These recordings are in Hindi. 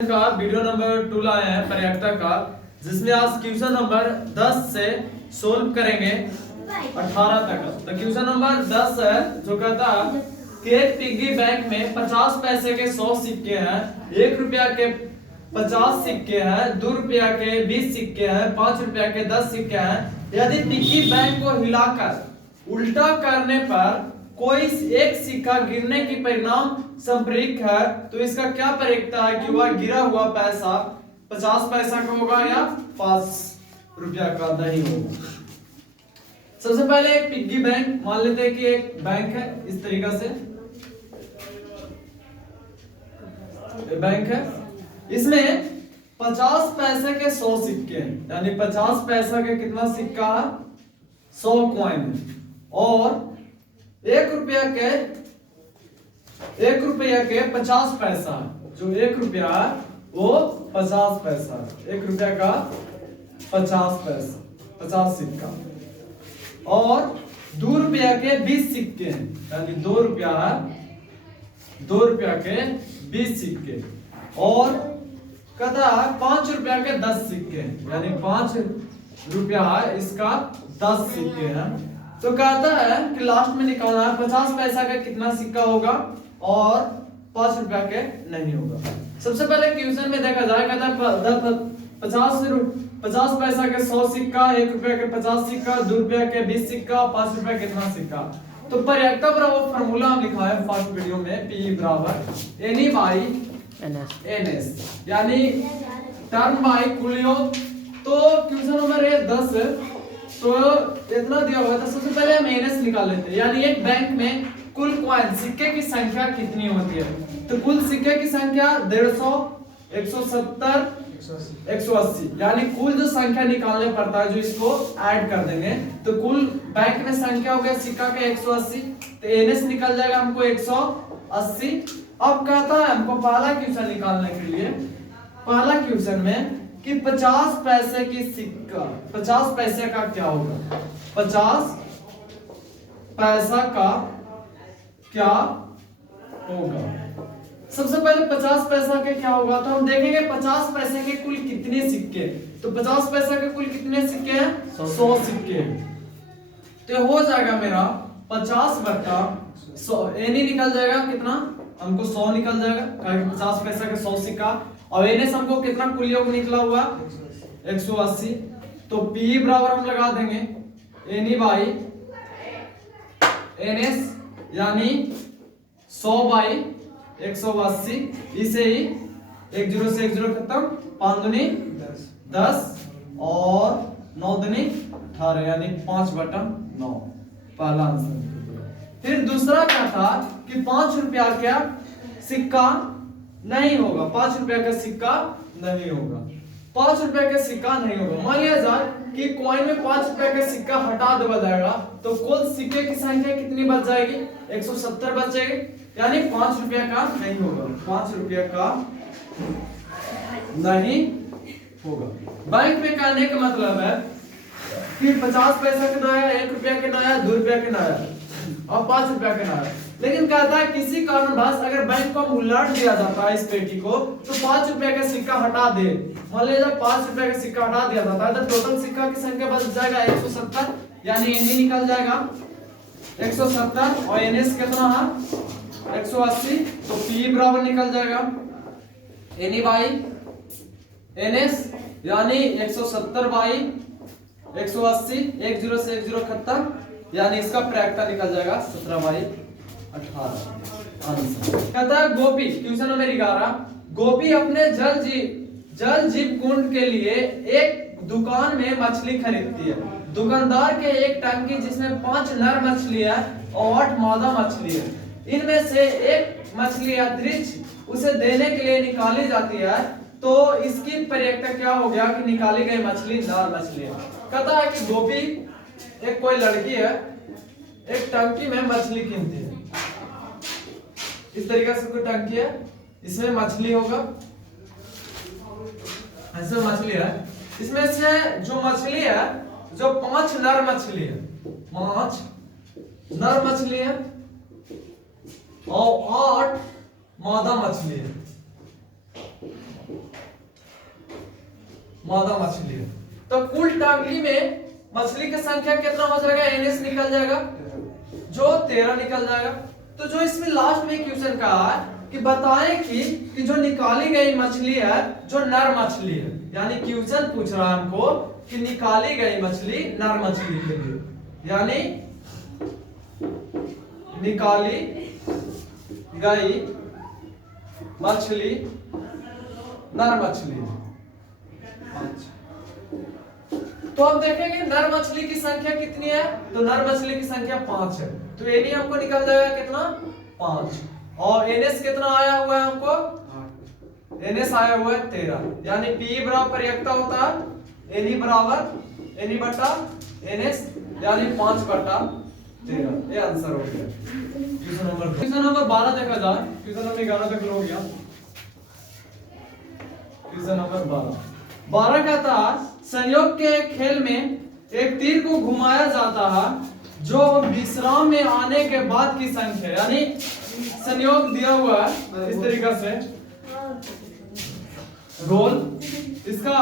का वीडियो नंबर 2 लाए हैं प्रयाक्ता का, जिसमें आज क्वेश्चन नंबर 10 से सोल्व करेंगे 18 तक। तो क्वेश्चन नंबर 10 है जो कहता कि एक पिग्गी बैंक में 50 पैसे के 100 सिक्के हैं, 1 रुपया के 50 सिक्के हैं, 2 रुपया के 20 सिक्के हैं, 5 रुपया के 10 सिक्के हैं। यदि पिग्गी बैंक को हिलाकर उल्टा करने पर कोई एक सिक्का गिरने की परिणाम संपर्क है, तो इसका क्या प्रयोक्ता है कि वह गिरा हुआ पैसा 50 पैसा का होगा या 5 रुपया का नहीं होगा। सबसे पहले एक पिग्गी बैंक मान लेते हैं कि एक बैंक है, इस तरीका से बैंक है, इसमें 50 पैसे के 100 सिक्के हैं, यानी 50 पैसा के कितना सिक्का है, 100 कॉइन, और 1 रुपया के 50 पैसा, जो 1 रुपया है वो 50 पैसा, 1 रुपया का 50 पैसा 50 सिक्का, और 2 रुपया के 20 सिक्के हैं, यानी 2 रुपया है, 2 रुपया के 20 सिक्के, और कहता है 5 रुपया के 10 सिक्के, यानी 5 रुपया है इसका 10 सिक्के हैं। तो कहता है कि लास्ट में निकालना है 50 पैसा का कितना सिक्का होगा और 5 रुपया के नहीं होगा। सबसे पहले क्वेश्चन में देखा जाए, कहता है 50 पैसा के 100 सिक्का, 1 रुपया के 50 सिक्का, 2 रुपया के 20 सिक्का, 5 रुपया कितना सिक्का। तो प्रयाक्ता बराबर फार्मूला हम लिखा है फर्स्ट वीडियो में, P बराबर एनी बाई NS, यानी टर्म बाई कुल योग। तो क्वेश्चन नंबर 10 तो इतना दिया हुआ था, सबसे पहले हम NS निकाल लेते हैं, यानी एक बैंक में कुल कॉइन सिक्के की संख्या कितनी होती है। तो कुल सिक्के की संख्या 150, 170, 180, यानी कुल जो संख्या निकालने पड़ता है, जो इसको ऐड कर देंगे तो कुल बैंक में संख्या हो गया सिक्का के 180, तो NS निकल जाएगा हमको 180। अब कहता है हमको पहला क्वेश्चन निकालने के लिए, पहला क्वेश्चन में कि 50 पैसे की सिक्का, 50 पैसे का क्या होगा, 50 पैसा का क्या होगा। सबसे पहले 50 पैसा के क्या होगा, तो हम देखेंगे 50 पैसे के कुल कितने सिक्के, तो 50 पैसा के कुल कितने सिक्के हैं, 100 सिक्के हैं। तो हो जाएगा मेरा 50 बटा 100, एनी निकल जाएगा कितना, हमको 100 निकल जाएगा, क्योंकि 50 पैसा के 100 सिक्का, और NS हमको कितना कुल योग निकला हुआ 180। तो P बराबर हम लगा देंगे एनी बाई NS, यानी 100 बाई 180, इसे ही 1 0 से 1 0 खत्म, 5 दूनी 10 और 9 दूनी 18, यानी 5 बटा 9 पहला आंसर। फिर दूसरा क्या था कि 5 रुपया का सिक्का नहीं होगा, 5 रुपया का सिक्का नहीं होगा, 5 रुपया का सिक्का नहीं होगा। मान लिया जाए कि कॉइन में 5 रुपया का सिक्का हटा दिया जाएगा, तो कुल सिक्के की संख्या कितनी बच जाएगी, 170 बचेगी, यानी 5 रुपया का नहीं होगा, 5 रुपया का नहीं होगा। बैंक में करने का मतलब है कि 50 पैसा के नया, 1 रुपया के नया, 2 रुपया के नया और 5 रुपया के नया। लेकिन कहता है किसी कारणवश अगर बैंक को उलट दिया जाता है इस पेटी को, तो 5 रुपया का सिक्का हटा दे, मान लीजिए 5 रुपया का सिक्का हटा दिया जाता है, तो टोटल सिक्का की संख्या बच जाएगा 170, यानी एनी निकल जाएगा 170 और NS कितना है 180। तो P बराबर निकल जाएगा एनी बाई NS, यानी 170 बाई 180, 1 0 से 1 0 खत्म, यानी इसका प्रयाक्ता निकल जाएगा 17 बाई 18 आंसर। कहता है गोपी, क्वेश्चन नंबर 11, गोपी अपने जल जीव कुंड के लिए एक दुकान में मछली खरीदती है। दुकानदार के एक टंकी जिसमें 5 नर मछली है और 8 मादा मछली है, इनमें से एक मछली अतिरिक्त उसे देने के लिए निकाली जाती है, तो इसकी प्रयोक्ता क्या हो गया कि निकाली गई मछली नर मछली है। कहता है कि गोपी, एक कोई लड़की है, एक टंकी में मछली कीनती है, इस तरीके से कोई टंकी है, इसमें मछली होगा, ऐसे मछली है, इसमें से जो मछली है, जो 5 नर मछली है, 5 नर मछली है और 8 मादा मछली है। मादा मछली है। तो कुल टांगली में मछली की संख्या कितना हो जाएगा, एनएस निकल जाएगा जो 13 निकल जाएगा। तो जो इसमें लास्ट में क्वेश्चन का है कि बताएं कि जो निकाली गई मछली है जो नर मछली है, यानी क्वेश्चन पूछ रहा है हमको कि निकाली गई मछली नर मछली के लिए, यानी निकाली गई मछली नर मछली। अच्छा, तो हम देखेंगे नर मछली की संख्या कितनी है, तो नर मछली की संख्या 5 है। तो एनी हमको निकल जाएगा कितना, 5। और एनएस कितना आया हुआ है हमको, एनएस आया हुआ है 13, यानी पी बराबर प्रयक्ता होता है एनी बराबर एनी बटा एनएस, यानी 5/13। ये आंसर हो गया क्वेश्चन नंबर 12 देखा जाए। क्वेश्चन नंबर 11 तक हो गया। क्वेश्चन नंबर 12 कहता है संयोग के एक खेल में एक तीर को घुमाया जाता है जो विश्राम में आने के बाद की संख्या, यानी संयोग दिया हुआ है इस तरीका से गोल, इसका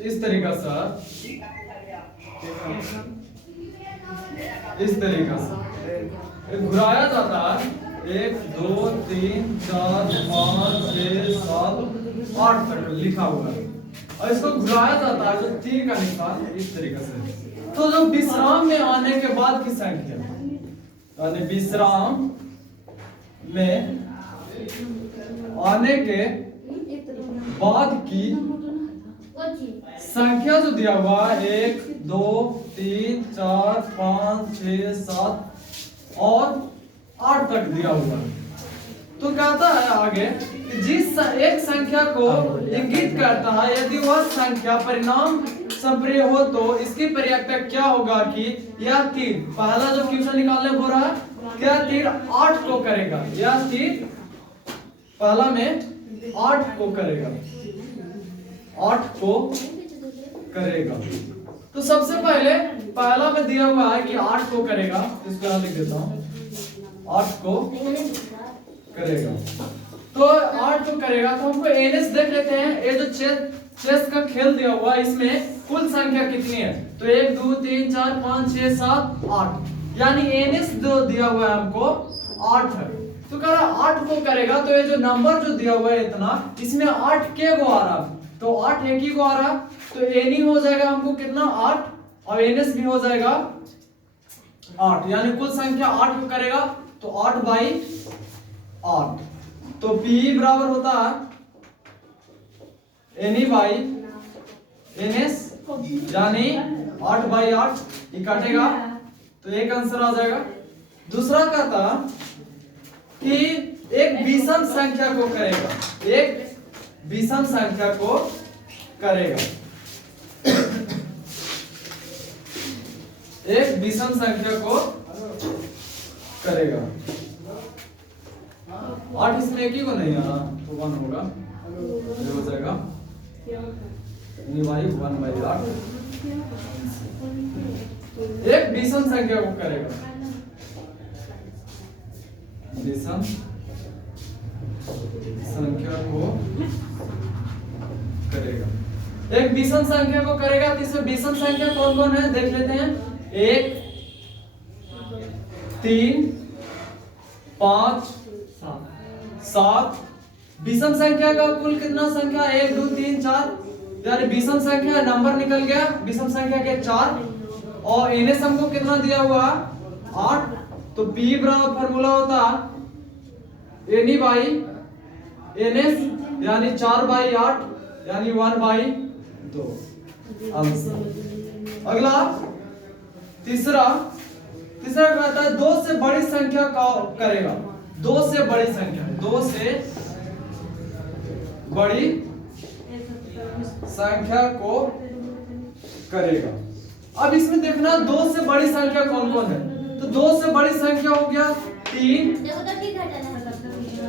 इस तरीका से घुराया जाता है 1 2 3 4 5 6 7 8 तक लिखा हुआ है, और इसको घुराया जाता है जो तीर का निशान इस तरीके से। तो जो विश्राम में आने के बाद की संख्या, यानी विश्राम में आने के बाद की संख्या जो दिया हुआ है 1 2 3 4 5 6 7 और 8 तक दिया हुआ है। तो कहता है आगे कि जिस एक संख्या को इंगित करता है यदि वह संख्या परिणाम संप्रिय हो तो इसकी प्रयोक्ता क्या होगा कि यह तीर, पहला जो क्वेश्चन निकालने बोल रहा है क्या तीर 8 को करेगा, यह तीर पहला में 8 को करेगा, 8 को करेगा। तो सबसे पहले पहला में दिया हुआ है कि 8 को करेगा, इसको यहां लिख देता हूं, 8 को करेगा। तो 8 को करेगा तो हमको एनएस देख लेते हैं। ये जो चेस का खेल दिया हुआ है इसमें कुल संख्या कितनी है, तो 1 2 3 4 5 6 7 8, यानी एनएस जो दिया हुआ है हमको 8 है। तो कह रहा 8 को करेगा, तो ये जो नंबर जो दिया हुआ है इतना, इसमें 8 के को आ रहा, तो 8 एक ही को आ रहा, तो एनी हो जाएगा हमको कितना 8, और एनएस भी हो जाएगा 8, यानी कुल संख्या 8 को करेगा तो 8/8। तो पी बराबर होता है एनी बाई एनएस, यानी 8/8, ये काटेगा तो एक आंसर आ जाएगा। दूसरा कहता कि एक विषम संख्या को करेगा, एक विषम संख्या को करेगा, एक विषम संख्या को करेगा। 8 इसमें एक ही को नहीं आना तो 1 होगा, ये हो जाएगा 1/8। एक विषम संख्या को करेगा, विषम संख्या को करेगा, एक विषम संख्या को करेगा। तो इसमें विषम संख्या कौन कौन है देख लेते हैं, 1 3 5 7। विषम संख्या का कुल कितना संख्या 1 2 3 4, यानी विषम संख्या नंबर निकल गया विषम संख्या के 4, और एनएस हमको कितना दिया हुआ 8। तो पी बराबर फार्मूला होता एनी बाई एनएस, यानी 4/8, यानी 1/2 आंसर। अगला तीसरा कहता है 2 से बड़ी संख्या का करेगा, 2 से बड़ी संख्या, 2 से बड़ी संख्या को करेगा। अब इसमें देखना 2 से बड़ी संख्या कौन कौन है, तो 2 से बड़ी संख्या हो गया 3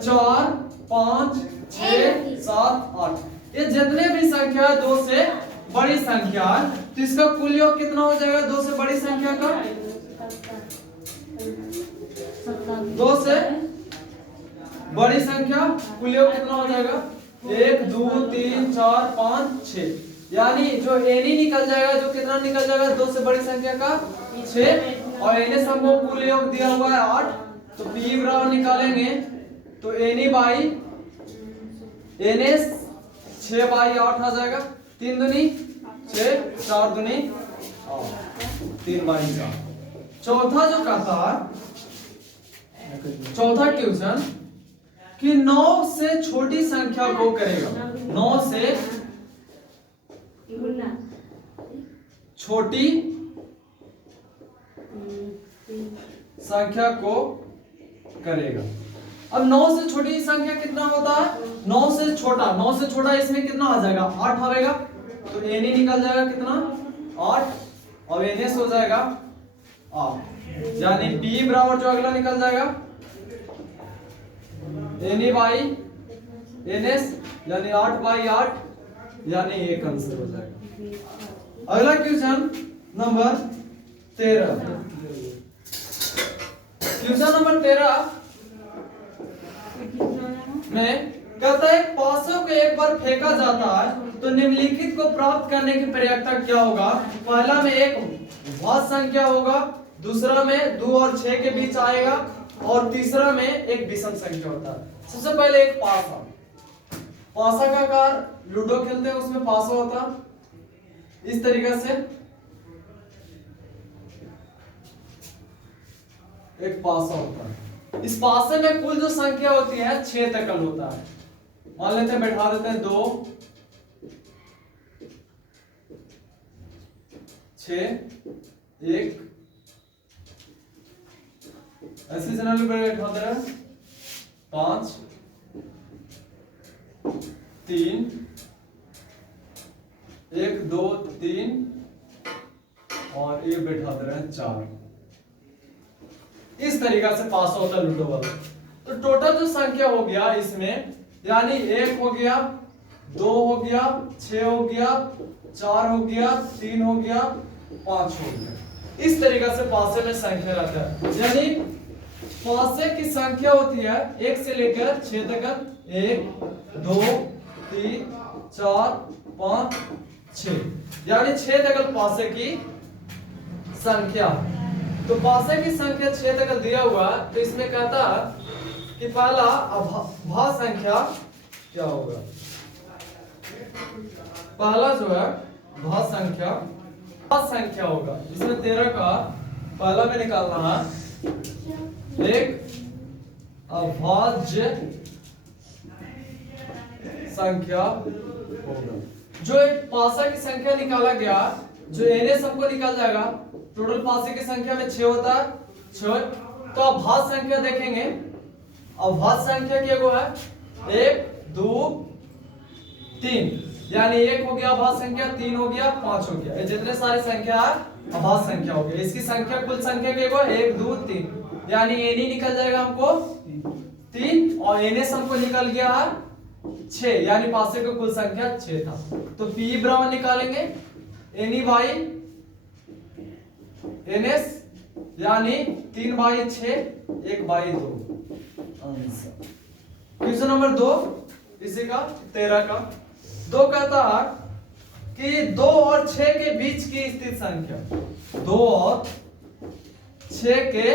4 5 6 7 8, ये जितने भी संख्या 2 से बड़ी संख्या है, तो इसका कुल योग कितना हो जाएगा 2 से बड़ी संख्या का, 2 से बड़ी संख्या कुल योग कितना हो जाएगा 1 2 3 4 5 6, यानी जो एनी निकल जाएगा, जो कितना निकल जाएगा 2 से बड़ी संख्या का 6, और एनएस हमको कुल योग दिया हुआ है 8, तो पी बराबर निकालेंगे तो एनी बाई एनएस 6 बाई 8 आ जाएगा, 3 दूनी 6 4 दूनी 3 बाई 4। चौथा जो कहता चौथा ट्यूशन कि 9 से छोटी संख्या को करेगा, 9 से छोटी संख्या को करेगा। अब 9 से छोटी संख्या कितना होता है 9 से छोटा, 9 से छोटा इसमें कितना आ जाएगा 8 आएगा, तो एनी निकल जाएगा कितना 8 और एनएस हो जाएगा 8, यानी पी बराबर जो अगला निकल जाएगा एनी बाई एनएस यानी 8 बाई 8, यानी एक आंसर हो जाएगा। अगला क्वेश्चन नंबर 13, क्वेश्चन नंबर 13 में कहता है पासों को एक बार फेंका जाता है तो निम्नलिखित को प्राप्त करने की प्रक्रिया क्या होगा। पहला में एक भाज्य संख्या होगा, दूसरा में 2 और 6 के बीच आएगा, और तीसरा में एक विषम संख्या होता है। सबसे पहले एक पासा, पासा का आकार लूडो खेलते हैं उसमें पासा होता है इस तरीके से, एक पासा होता है। इस पासे में कुल जो संख्या होती है 6 तकल होता है। मान लेते हैं बैठा देते हैं 2 6 1 ऐसे जनरल पर बैठा दे रहा है 5 3 1 2 3 और ये बैठा दे रहे हैं 4। इस तरीका से पास होता है लूडो वाला। तो टोटल जो संख्या हो गया इसमें, यानी 1 हो गया 2 हो गया 6 हो गया 4 हो गया 3 हो गया 5 हो गया। इस तरीका से पासे में संख्या रहता है, यानी पासे की संख्या होती है 1 से लेकर 6 तक, 1 2 3 4 5 6, यानी 6 तक पासे की संख्या। तो पासे की संख्या 6 तक दिया हुआ, तो इसमें कहता कि पहला भाज्य संख्या क्या होगा। पहला जो है भाज्य संख्या होगा, इसमें 13 का पहला में निकालना है एक अभाज्य संख्या होगा। जो एक पासा की संख्या निकाला गया, जो एनएस हमको निकल जाएगा, टोटल पासे की संख्या में 6 होता है 6, तो अभाज्य संख्या देखेंगे। अभाज्य संख्या क्या हुआ है 1 2 3, यानी 1 हो गया अभाज्य संख्या, 3 हो गया 5 हो गया, ये जितने सारी संख्या है अभाज्य संख्या हो गया। इसकी संख्या कुल संख्या क्या हुआ 1 2 3, यानी एनी निकल जाएगा हमको 3 और एनएस हमको निकल गया है 6, यानी पासे का कुल संख्या 6 था। तो पी बराबर निकालेंगे एनी बाई एनएस, यानी 3 by 6 1 by 2 answer. Question number 2 इसी का 13 का 2 कहता है कि 2 और 6 के बीच की स्थित संख्या, 2 और 6 के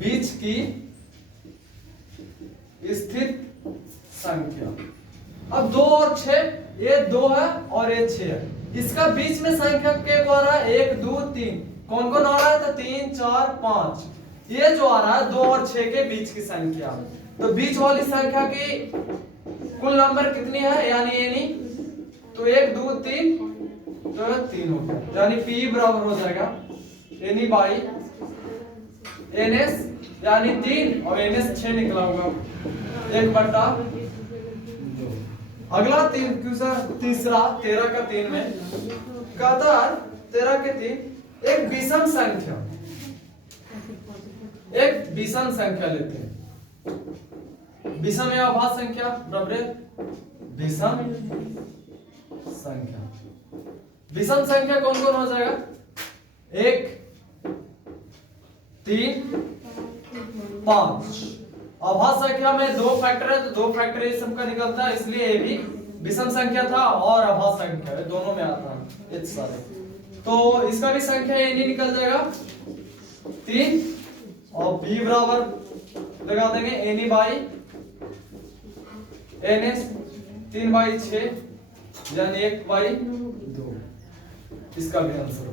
बीच की स्थित संख्या। अब 2 और 6, ये 2 है और ये 6 है, इसका बीच में संख्या के आ रहा है 1 2 3, कौन कौन आ रहा है तो 3 4 5, ये जो आ रहा है 2 और 6 के बीच की संख्या। तो बीच वाली संख्या की कुल नंबर कितनी है, यानी एनी, तो 1 2 3 तो 3 हो गया, यानी पी बराबर हो जाएगा एनी बाई एनएस, यानी 3 और एनएस 6 निकला होगा 1/2। अगला तीसरा 13 का 3 में कहता है 13 के 3 एक विषम संख्या, एक विषम संख्या लेते हैं। विषम या अभाज्य संख्या बराबर विषम संख्या। विषम संख्या कौन कौन हो जाएगा 1 3 5 अभाज्य संख्या में दो फैक्टर है तो दो फैक्टर इस सबका निकलता है, इसलिए ये भी विषम संख्या था और अभाज्य संख्या है, दोनों में आता है ये सारे। तो इसका भी संख्या ये नहीं निकल जाएगा 3 और b बराबर लगा देंगे एन बाई एन एस 3/6 यानी 1/2। इसका भी आंसर हो।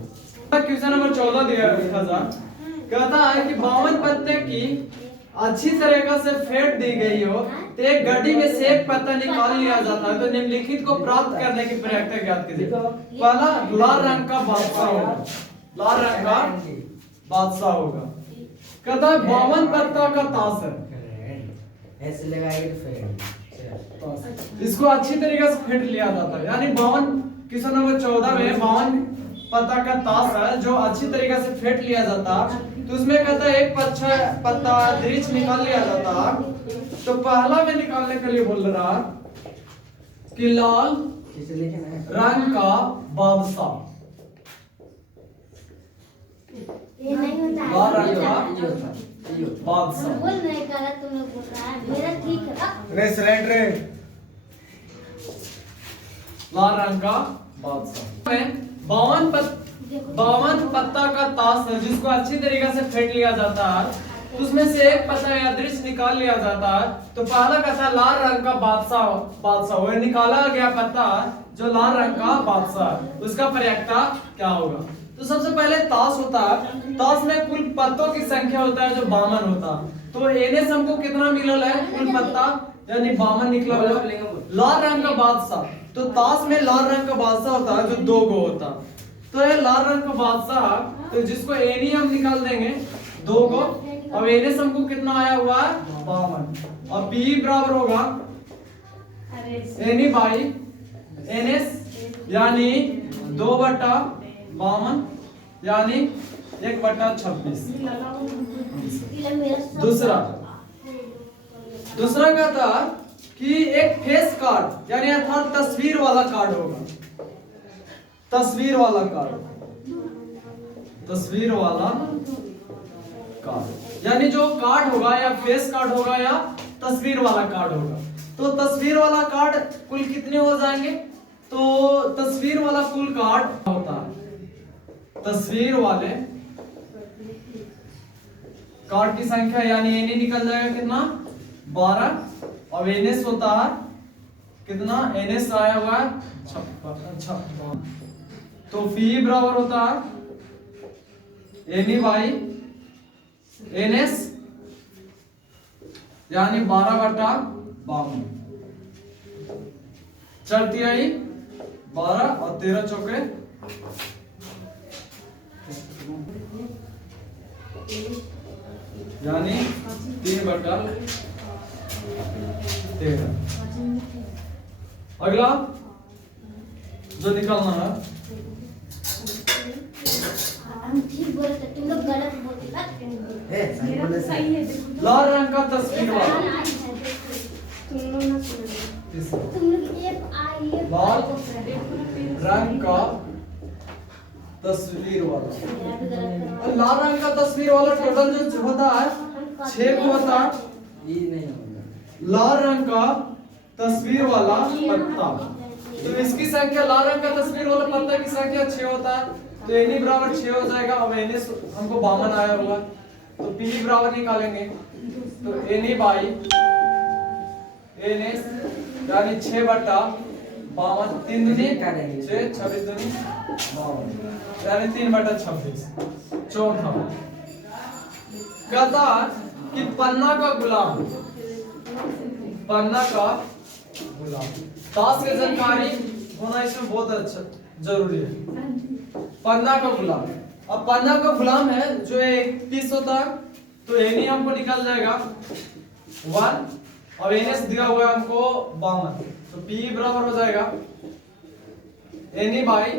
क्वेश्चन नंबर 14 दिया है, कहता है कि 52 पत्ते की अच्छी तरीके से फेंट दी गई हो तो एक गड्डी में से एक पत्ता निकाल लिया जाता है, तो निम्नलिखित को प्राप्त करने की प्रक्रिया ज्ञात कीजिए। पहला लाल रंग का बादशाह होगा, लाल रंग का बादशाह होगा। कहता है 52 पत्ता का ताश है, ऐसे लगाएंगे इसको अच्छी तरीके से फेंट लिया जाता है, यानी 52 क्वेश्चन नंबर 14 में 52 पत्ता का ताश है जो अच्छी तरीके से फेंट लिया जाता, तो उसमें कहता है एक पत्ता दृढ़ निकाल लिया जाता। तो पहला में निकालने के लिए बोल रहा कि लाल रंग का बादशाह, लाल रंग का बादशाह लाल रंग का बादशाह में 52 पत्ता का ताश है जिसको अच्छी तरीके से फेंट लिया जाता है, तो उसमें से एक पत्ता या दृश्य निकाल लिया जाता है। तो पहला कहता है लाल रंग का बादशाह वो निकाला गया पत्ता जो लाल रंग का बादशाह है, उसका प्रयोक्ता क्या होगा। तो सबसे पहले ताश होता है, ताश में कुल पत्तों की संख्या होता है जो 52 होता है, तो एने से हमको कितना मिलल है कुल पत्ता यानी 52 निकला हुआ। लाल रंग का बादशाह, तो ताश में लाल रंग का बादशाह होता है जो 2 गो होता है, तो ये लाल रंग का बादशाह, तो जिसको एनी हम निकाल देंगे 2 गो, अब एने से हमको कितना आया हुआ है 52 और पी बराबर होगा एनी बाई एनएस यानी 2/52 यानी 1/26। दूसरा कहता कि एक फेस कार्ड यानी अर्थात तस्वीर वाला कार्ड होगा, तस्वीर वाला कार्ड, तस्वीर वाला कार्ड यानी जो कार्ड होगा या फेस कार्ड होगा या तस्वीर वाला कार्ड होगा। तो तस्वीर वाला कार्ड कुल कितने हो जाएंगे, तो तस्वीर वाला कुल कार्ड होता है, तस्वीर वाले कार्ड की संख्या यानी एन निकल जाएगा कितना 12 और एनएस होता है कितना, एनएस आया हुआ है 56, तो पी बराबर होता है एनी बाई एनएस यानी 12/52, 4×3 12 और 13 चौके यानी 3/13। अगला जो निकालना है तुम लोग गलत बोलते सही है। लाल रंग का तस्वीर वाला, लाल रंग का तस्वीर वाला, लाल रंग का तस्वीर वाला टोटल जो होता है 6 को होता है लाल रंग का तस्वीर वाला पत्ता, तो इसकी संख्या लाल रंग का तस्वीर वाला पत्ता की संख्या 6 होता है, तो एनी बराबर 6 हो जाएगा। अब एन हमको 52 आया होगा, तो पी बराबर निकालेंगे, तो एनी बाई एन एस यानी 6/52, 3 दूनी 6, 26 दूनी 52 यानी 3/26। चौथा कहता कि पन्ना का गुलाम, पन्ना का गुलाम, ताश की जानकारी होना इसमें बहुत अच्छा जरूरी है। पन्ना का गुलाम, अब पन्ना का गुलाम है जो एक पीस होता है, तो एनी हमको निकल जाएगा 1 और एनएस दिया हुआ है हमको 52, तो पी बराबर हो जाएगा एनी बाई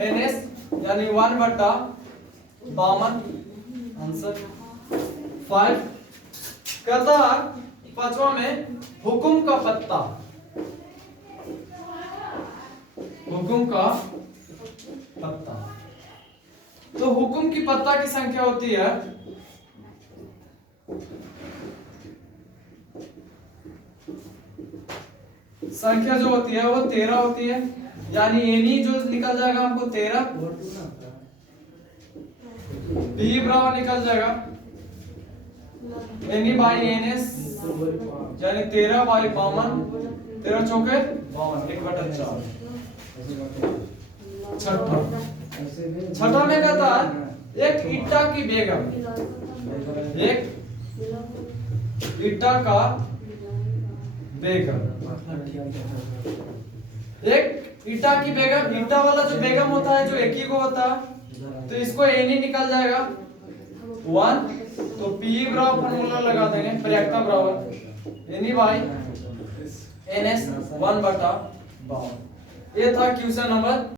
एनएस यानी 1/52, आंसर 5। कहता पांचवा में हुकुम का पत्ता, हुकुम का पत्ता, तो हुकुम की पत्ता की संख्या होती है संख्या जो होती है वो 13 होती है, यानी एनी जो निकल जाएगा हमको 13, पी बराबर निकल जाएगा एनी बाई एन एस, यानी 13 बाई 52, 13 चौके 52, 1/4। छठा में कहता है एक ईटा की बेगम, एक ईटा का बेगम, एक ईटा की बेगम, ईटा वाला जो बेगम होता है जो एक ही को होता है, तो इसको एनी निकल जाएगा 1, तो पी बराबर फॉर्मूला लगा देंगे प्रयाक्ता बराबर एनी बाई एन एस 1/52। ये था क्वेश्चन नंबर